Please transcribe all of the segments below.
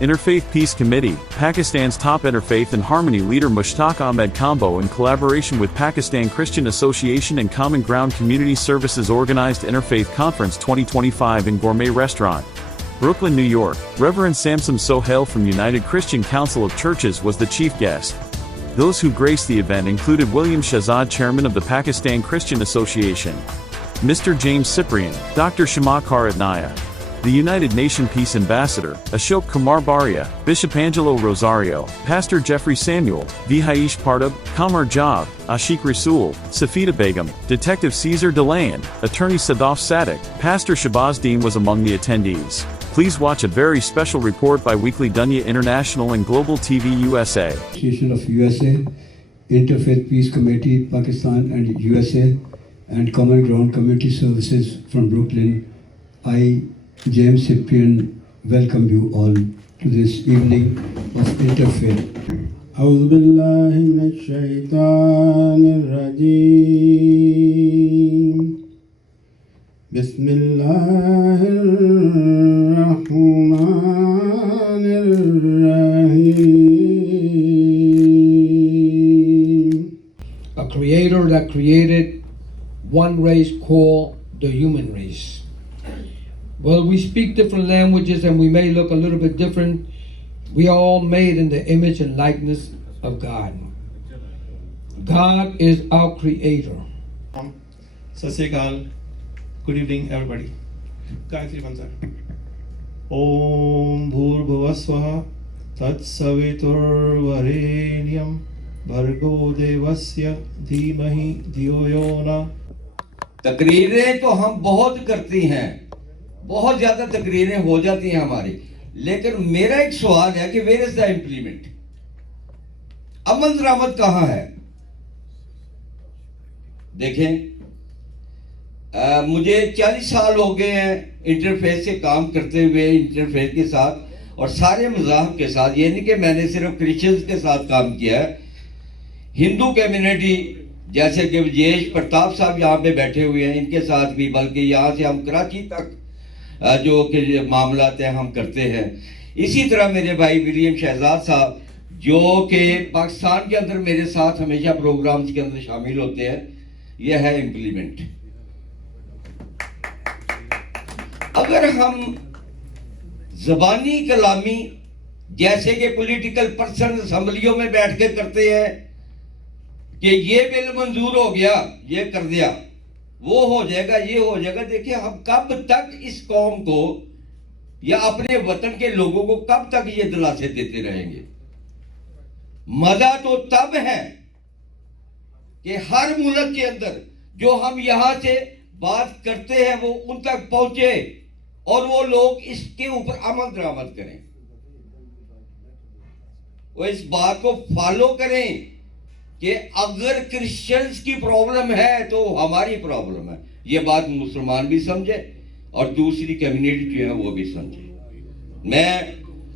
Interfaith Peace Committee, Pakistan's top interfaith and harmony leader Mushtaq Ahmed Kambo, in collaboration with Pakistan Christian Association and Common Ground Community Services, organized Interfaith Conference 2025 in Gourmet Restaurant, Brooklyn, New York. Reverend Samsam Sohail from United Christian Council of Churches was the chief guest. Those who graced the event included William Shahzad, chairman of the Pakistan Christian Association, Mr. James Cyprian, Dr. Shama Karatnaya, the United Nations Peace Ambassador, Ashok Kumar Baria, Bishop Angelo Rosario, Pastor Jeffrey Samuel, Vihaish Partab, Kamar Jab, Ashik Rasool, Safida Begum, Detective Caesar Delayan, Attorney Sadaf Sadek, Pastor Shabazz Dean was among the attendees. Please watch a very special report by Weekly Dunya International and Global TV USA. Association of USA, Interfaith Peace Committee, Pakistan and USA, and Common Ground Community Services from Brooklyn. I, James Cyprian, welcome you all to this evening of Interfaith. أعوذ بالله من الشيطان الرجيم بسم الله الرحمن الرحيم. A creator that created one race called the human race. Well, we speak different languages and we may look a little bit different. We are all made in the image and likeness of God. God is our creator. Sasyakal. Good evening, everybody. Gayatri Mantra. Om Bhurbhuvasvaha Tat Savitur Varenyam Bhargo Devasya Dhimahi Dhiyo Yona. تقریریں تو ہم بہت کرتی ہیں, بہت زیادہ تقریریں ہو جاتی ہیں ہماری, لیکن میرا ایک سوال ہے کہ where is the implement؟ عمل درآمد کہاں ہے؟ دیکھیں, مجھے 40 سال ہو گئے ہیں انٹرفیس سے کام کرتے ہوئے, انٹرفیس کے ساتھ اور سارے مذاہب کے ساتھ. یہ نہیں کہ میں نے صرف کرسچنز کے ساتھ کام کیا ہے, ہندو کمیونٹی جیسے کہ وجیش پرتاپ صاحب یہاں پہ بیٹھے ہوئے ہیں, ان کے ساتھ بھی, بلکہ یہاں سے ہم کراچی تک جو کہ معاملات ہیں ہم کرتے ہیں. اسی طرح میرے بھائی ولیم شہزاد صاحب جو کہ پاکستان کے اندر میرے ساتھ ہمیشہ پروگرامز کے اندر شامل ہوتے ہیں. یہ ہے امپلیمنٹ. اگر ہم زبانی کلامی جیسے کہ پولیٹیکل پرسن اسمبلیوں میں بیٹھ کے کرتے ہیں کہ یہ بل منظور ہو گیا, یہ کر دیا, وہ ہو جائے گا, یہ ہو جائے گا, دیکھیں ہم کب تک اس قوم کو یا اپنے وطن کے لوگوں کو کب تک یہ دلاسے دیتے رہیں گے؟ مزہ تو تب ہے کہ ہر ملک کے اندر جو ہم یہاں سے بات کرتے ہیں وہ ان تک پہنچے اور وہ لوگ اس کے اوپر عمل درآمد کریں, وہ اس بات کو فالو کریں کہ اگر کرسچنز کی پرابلم ہے تو ہماری پرابلم ہے. یہ بات مسلمان بھی سمجھے اور دوسری کمیونٹی جو ہے وہ بھی سمجھے. میں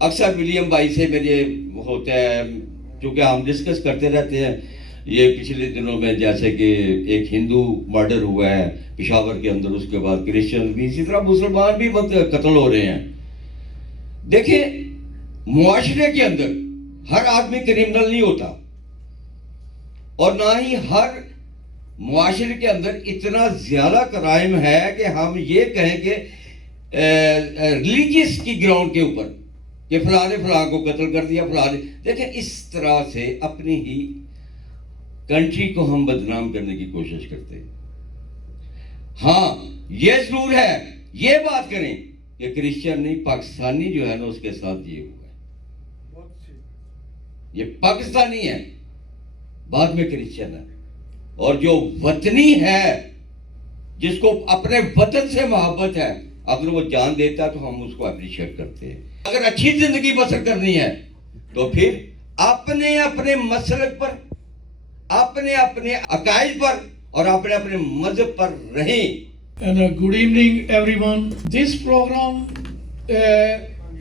اکثر ولیم بھائی سے میرے ہوتا ہے, چونکہ ہم ڈسکس کرتے رہتے ہیں. یہ پچھلے دنوں میں جیسے کہ ایک ہندو مرڈر ہوا ہے پشاور کے اندر, اس کے بعد کرسچنز بھی, اسی طرح مسلمان بھی قتل ہو رہے ہیں. دیکھیں معاشرے کے اندر ہر آدمی کرمنل نہیں ہوتا, اور نہ ہی ہر معاشرے کے اندر اتنا زیادہ کرائم ہے کہ ہم یہ کہیں کہ ریلیجیس کی گراؤنڈ کے اوپر کہ فلاں نے فلاں کو قتل کر دیا, فلاں نے. دیکھیں اس طرح سے اپنی ہی کنٹری کو ہم بدنام کرنے کی کوشش کرتے ہیں. ہاں یہ ضرور ہے, یہ بات کریں کہ کرسچن نہیں, پاکستانی جو ہے نا اس کے ساتھ یہ ہوا ہے, یہ پاکستانی ہے, بعد میں کرسچن ہے, اور جو وطنی ہے جس کو اپنے وطن سے محبت ہے, اگر وہ جان دیتا ہے تو ہم اس کو اپریشیٹ کرتے ہیں. اگر اچھی زندگی بسر کرنی ہے تو پھر اپنے اپنے مسلک پر, اپنے اپنے عقائد پر اور اپنے اپنے مذہب پر رہیں. And good evening everyone. This program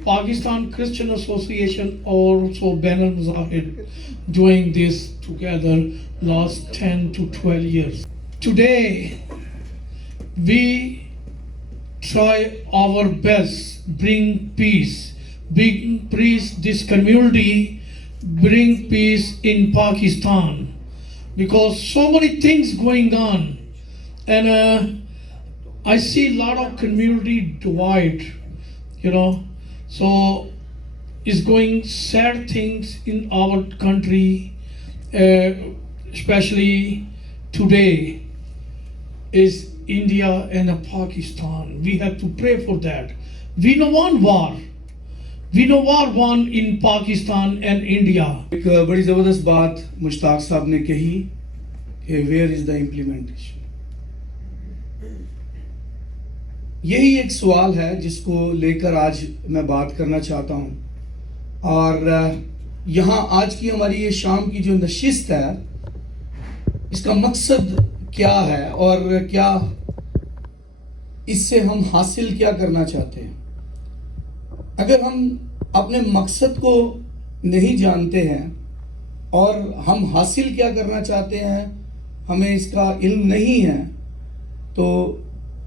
Pakistan Christian Association also Bain al-Mazahib doing this together last 10 to 12 years. Today we try our best bring peace preach this community, bring peace in Pakistan, because so many things going on, and I see a lot of community divide, so it's going sad things in our country, especially today is India and Pakistan. We have to pray for that. We don't want war. We don't want war in Pakistan and India. ایک بڑی زبردست بات مشتاق صاحب نے کہی کہ where is the implementation. یہی ایک سوال ہے جس کو لے کر آج میں بات کرنا چاہتا ہوں. اور یہاں آج کی ہماری یہ شام کی جو نشست ہے اس کا مقصد کیا ہے اور کیا اس سے ہم حاصل کیا کرنا چاہتے ہیں. اگر ہم اپنے مقصد کو نہیں جانتے ہیں اور ہم حاصل کیا کرنا چاہتے ہیں ہمیں اس کا علم نہیں ہے تو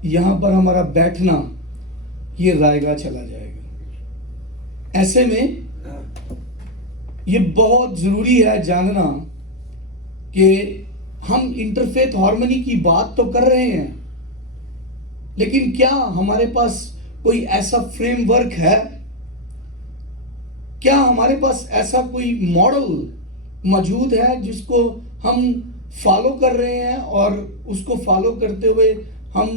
یہاں پر ہمارا بیٹھنا یہ رائگاں چلا جائے گا. ایسے میں یہ بہت ضروری ہے جاننا کہ ہم انٹرفیتھ ہارمنی کی بات تو کر رہے ہیں لیکن کیا ہمارے پاس کوئی ایسا فریم ورک ہے, کیا ہمارے پاس ایسا کوئی ماڈل موجود ہے جس کو ہم فالو کر رہے ہیں اور اس کو فالو کرتے ہوئے ہم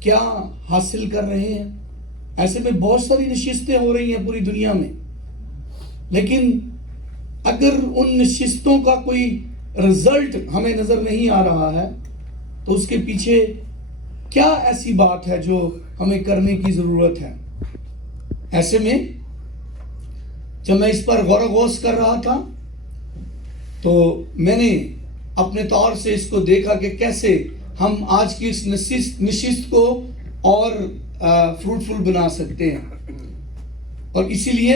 کیا حاصل کر رہے ہیں. ایسے میں بہت ساری نشستیں ہو رہی ہیں پوری دنیا میں, لیکن اگر ان نشستوں کا کوئی رزلٹ ہمیں نظر نہیں آ رہا ہے تو اس کے پیچھے کیا ایسی بات ہے جو ہمیں کرنے کی ضرورت ہے. ایسے میں جب میں اس پر غور و غوص کر رہا تھا تو میں نے اپنے طور سے اس کو دیکھا کہ کیسے ہم آج کی اس نشست کو اور فروٹفل بنا سکتے ہیں. اور اسی لیے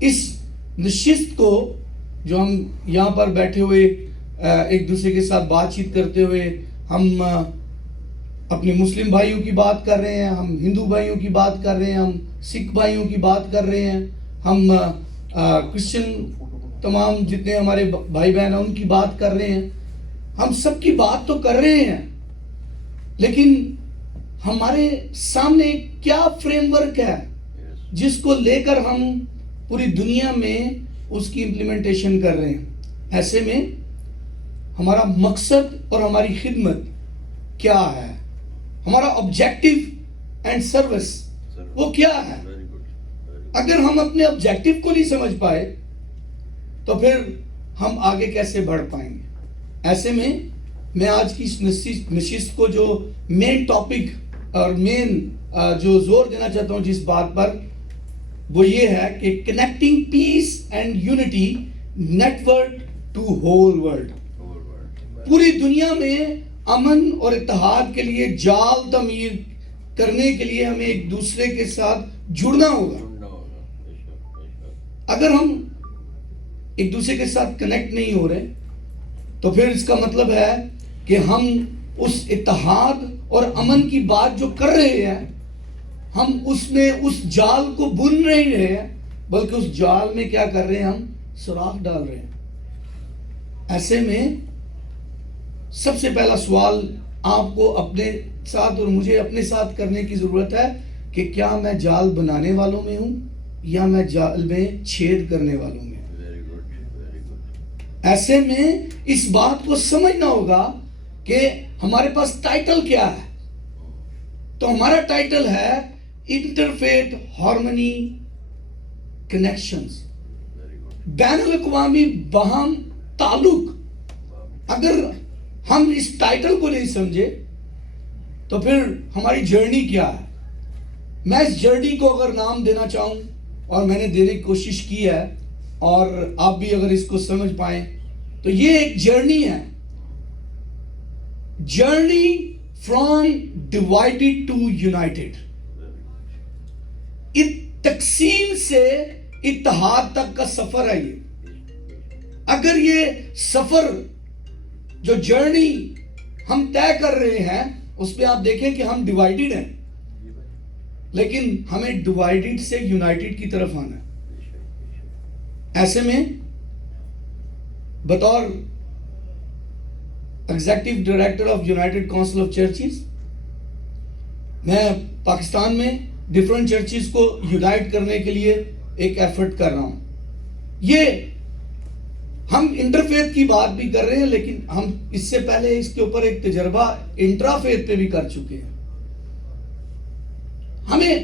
اس نشست کو جو ہم یہاں پر بیٹھے ہوئے ایک دوسرے کے ساتھ بات چیت کرتے ہوئے ہم اپنے مسلم بھائیوں کی بات کر رہے ہیں, ہم ہندو بھائیوں کی بات کر رہے ہیں, ہم سکھ بھائیوں کی بات کر رہے ہیں, ہم کرسچن تمام جتنے ہمارے بھائی بہن ہیں ان کی بات کر رہے ہیں, ہم سب کی بات تو کر رہے ہیں لیکن ہمارے سامنے کیا فریم ورک ہے جس کو لے کر ہم پوری دنیا میں اس کی امپلیمنٹیشن کر رہے ہیں. ایسے میں ہمارا مقصد اور ہماری خدمت کیا ہے, ہمارا آبجیکٹو اینڈ سروس وہ کیا ہے. اگر ہم اپنے آبجیکٹو کو نہیں سمجھ پائے تو پھر ہم آگے کیسے بڑھ پائیں گے. ایسے میں آج کی اس نشست کو جو مین ٹاپک اور مین جو زور دینا چاہتا ہوں جس بات پر وہ یہ ہے کہ connecting piece and unity network two whole world. پوری دنیا میں امن اور اتحاد کے لیے جال تعمیر کرنے کے لیے ہمیں ایک دوسرے کے ساتھ جڑنا ہوگا. اگر ہم ایک دوسرے کے ساتھ کنیکٹ نہیں ہو رہے تو پھر اس کا مطلب ہے کہ ہم اس اتحاد اور امن کی بات جو کر رہے ہیں ہم اس میں اس جال کو بن نہیں رہے ہیں بلکہ اس جال میں کیا کر رہے ہیں, ہم سوراخ ڈال رہے ہیں. ایسے میں سب سے پہلا سوال آپ کو اپنے ساتھ اور مجھے اپنے ساتھ کرنے کی ضرورت ہے کہ کیا میں جال بنانے والوں میں ہوں یا میں جال میں چھید کرنے والوں میں. ایسے میں اس بات کو سمجھنا ہوگا کہ ہمارے پاس ٹائٹل کیا ہے. تو ہمارا ٹائٹل ہے انٹرفیتھ ہارمنی کنیکشنز, بین الاقوامی باہم تعلق. اگر ہم اس ٹائٹل کو نہیں سمجھے تو پھر ہماری جرنی کیا ہے. میں اس جرنی کو اگر نام دینا چاہوں اور میں نے دینے کی کوشش کی ہے اور آپ بھی اگر اس کو سمجھ پائیں تو یہ ایک جرنی ہے, journey from divided to united. تقسیم سے اتحاد تک کا سفر ہے یہ. اگر یہ سفر جو جرنی ہم طے کر رہے ہیں اس پہ آپ دیکھیں کہ ہم ڈیوائڈیڈ ہیں لیکن ہمیں ڈیوائیڈڈ سے یونائٹڈ کی طرف آنا ہے. ایسے میں بطور executive director of United council of churches میں پاکستان میں ڈفرنٹ چرچز کو یونائٹ کرنے کے لیے ایک ایفرٹ کر رہا ہوں. یہ ہم انٹرفیتھ کی بات بھی کر رہے ہیں, لیکن ہم اس سے پہلے اس کے اوپر ایک تجربہ انٹرافیتھ پہ بھی کر چکے ہیں. ہمیں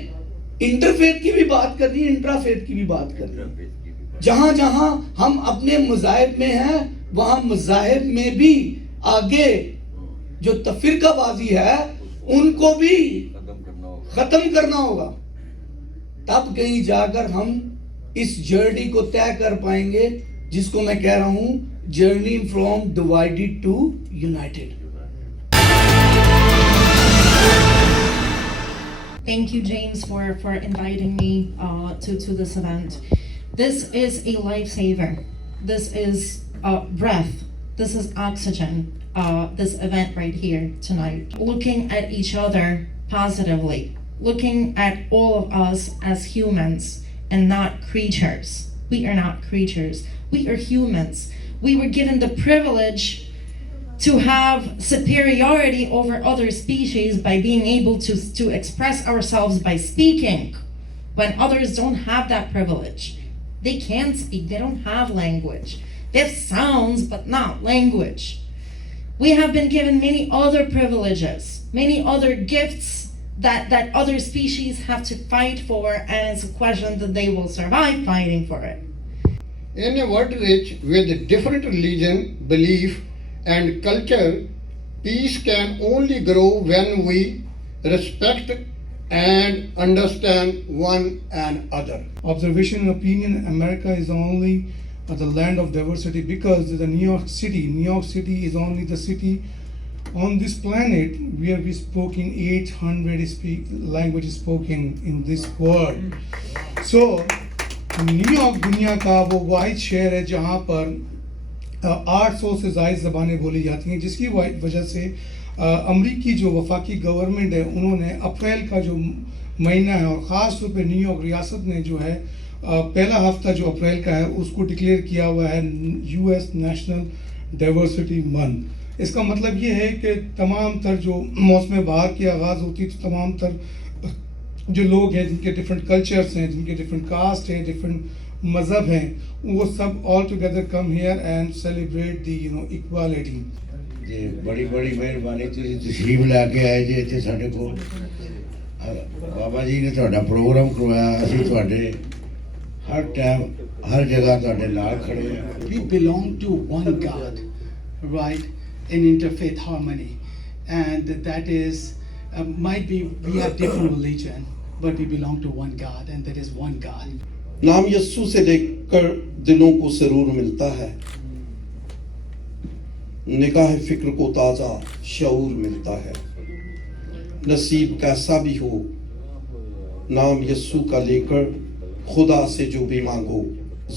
انٹرفیتھ کی بھی بات کرنی ہے, انٹرافیتھ کی بھی بات کرنی ہے. جہاں جہاں ہم اپنے مذاہب میں ہیں وہاں مذاہب میں بھی آگے جو تفرقہ بازی ہے ان کو بھی ختم کرنا ہوگا. تب کہیں جا کر ہم اس جرنی کو طے کر پائیں گے جس کو میں کہہ رہا ہوں journey from divided to united. Thank you, James, for inviting me to this event. This is a lifesaver. This is breath. This is oxygen. This event right here tonight. Looking at each other positively. Looking at all of us as humans and not creatures. We are not creatures. We are humans. We were given the privilege to have superiority over other species by being able to express ourselves by speaking, when others don't have that privilege. They can't speak, they don't have language. They have sounds but not language. We have been given many other privileges, many other gifts that other species have to fight for, and it's a question that they will survive fighting for it. In a world rich with different religion, belief and culture, peace can only grow when we respect and understand one another. Observation and opinion, America is only the land of diversity because the New York City is only the city on this planet where we spoken 800 languages spoken in this world. So new York دنیا کا وہ واحد شہر ہے جہاں پر 800 سے زائد زبانیں بولی جاتی ہیں, جس کی وجہ سے امریکی جو وفاقی گورنمنٹ ہے انہوں نے اپریل کا جو مہینہ ہے اور خاص طور پہ نیو یارک ریاست نے جو ہے پہلا ہفتہ جو اپریل کا ہے اس کو ڈکلیئر کیا ہوا ہے US نیشنل ڈائیورسٹی منتھ. اس کا مطلب یہ ہے کہ تمام تر جو موسم بہار کی آغاز ہوتی تو تمام تر جو لوگ ہیں جن کے ڈفرینٹ کلچرس ہیں, جن کے ڈفرینٹ کاسٹ ہیں, ڈفرینٹ مذہب ہیں, وہ سب all together come here and celebrate the equality. جی بڑی مہربانی تسی تشریف لے کے آئے جی اتنے ساڈے کول. بابا جی نے تہاڈا پروگرام کروایا, اسی تہاڈے ہر ٹائم ہر جگہ تہاڈے نال کھڑے ہیں. We belong to one God, right, in interfaith harmony, and that is might be we have different religion, but we belong to one God, and that is one God. نام یسوع سے لے کر دلوں کو سرور ملتا ہے, نگاہ فکر کو تازہ شعور ملتا ہے. نصیب کیسا بھی ہو نام یسوع کا لے کر خدا سے جو بھی مانگو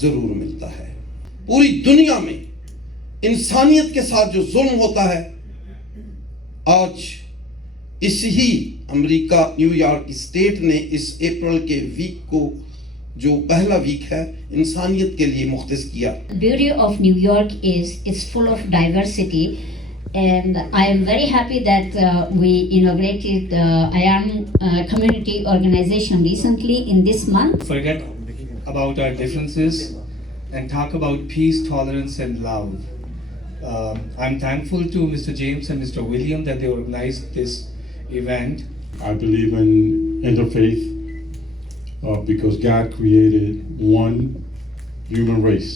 ضرور ملتا ہے. پوری دنیا میں انسانیت کے ساتھ جو ظلم ہوتا ہے, آج اس ہی امریکہ نیو یارک اسٹیٹ نے اس اپریل کے ویک کو جو پہلا ویک ہے انسانیت کے لیے مختص کیا. Beauty of New York is it's full of diversity, and I am very happy that we inaugurated the IAM community organization recently in this month. Forget about our differences and talk about peace, tolerance and love. I'm thankful to Mr. James and Mr. William that they organized this event. I believe in interfaith because God created one human race.